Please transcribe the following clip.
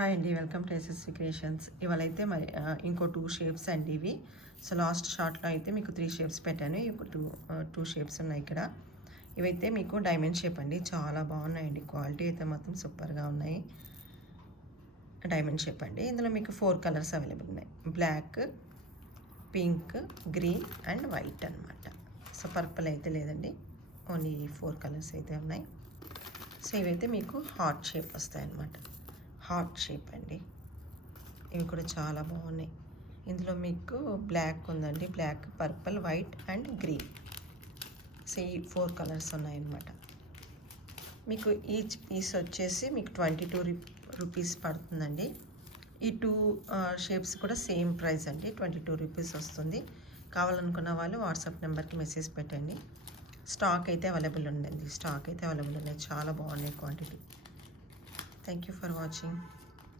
Hi అండి, welcome to SSC creations. ఇవాళ అయితే మరి ఇంకో 2 షేప్స్ అండి ఇవి. సో లాస్ట్ షార్ట్లో అయితే మీకు 3 షేప్స్ పెట్టాను. ఇప్పుడు టూ షేప్స్ ఉన్నాయి ఇక్కడ. ఇవైతే మీకు డైమండ్ షేప్ అండి, చాలా బాగున్నాయండి. క్వాలిటీ అయితే మాత్రం సూపర్గా ఉన్నాయి. డైమండ్ షేప్ అండి. ఇందులో మీకు 4 కలర్స్ అవైలబుల్ ఉన్నాయి. Black, pink, green and white అనమాట. సో పర్పుల్ అయితే లేదండి, ఓన్లీ 4 కలర్స్ అయితే ఉన్నాయి. సో ఇవైతే మీకు హార్ట్ షేప్ వస్తాయి అన్నమాట. హార్ట్ షేప్ అండి. ఇవి కూడా చాలా బాగున్నాయి. ఇందులో మీకు బ్లాక్ ఉందండి, black, purple, white and green. So ఈ 4 కలర్స్ ఉన్నాయన్నమాట. మీకు ఈచ్ పీస్ వచ్చేసి మీకు 22 రూపీస్ పడుతుందండి. ఈ 2 షేప్స్ కూడా సేమ్ ప్రైస్ అండి, 22 రూపీస్ వస్తుంది. కావాలనుకున్న వాళ్ళు వాట్సాప్ నెంబర్కి మెసేజ్ పెట్టండి. స్టాక్ అయితే అవైలబుల్ ఉందండి, స్టాక్ అయితే అవైలబుల్ ఉన్నాయి. చాలా బాగున్నాయి quantity. Thank you for watching.